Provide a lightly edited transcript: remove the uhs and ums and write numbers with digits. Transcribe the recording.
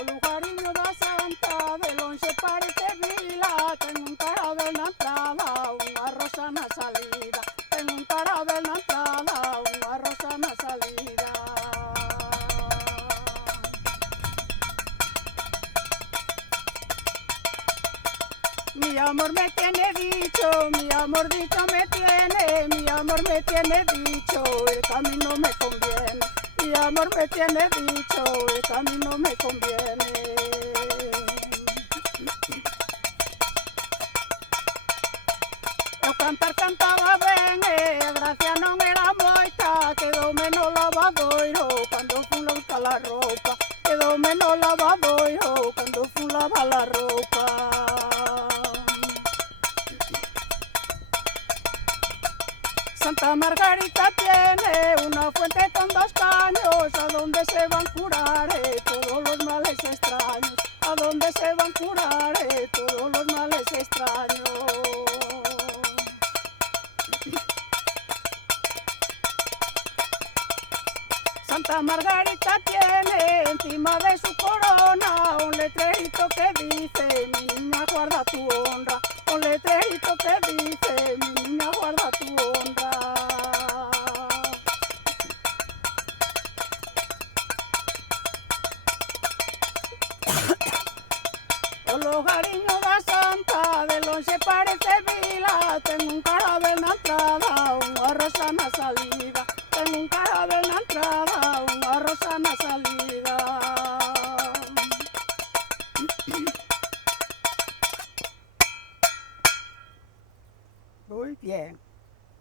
O lugarinho da Santa, de longe parece vila. Ten un carabel na entrada, unha rosa na salida. Ten un carabel na entrada, unha rosa na salida. Mi amor me tiene dicho, mi amor dicho me tiene, mi amor me tiene dicho, el camino me conviene. Mi amor me tiene dicho, el camino me conviene. Eu cantar cantaba ben, a gracia non era moita, quedoume no lavadoiro cando fun lavar a roupa, quedoume no lavadoiro cando fun lavar a roupa. Santa Margarita tiene una fuente con dos caños, a donde se van curar todos los males extraños, a donde se van curar todos los males extraños. Santa Margarita tiene encima de su corona un letrerito que dice, mi niña guarda tu honra, un letrerito que dice, mi niña guarda tu honra. O logariño da Santa, de longe parece vila, ten un carabel na entrada, unha rosa na salida. Ten un carabel na entrada, unha rosa na salida.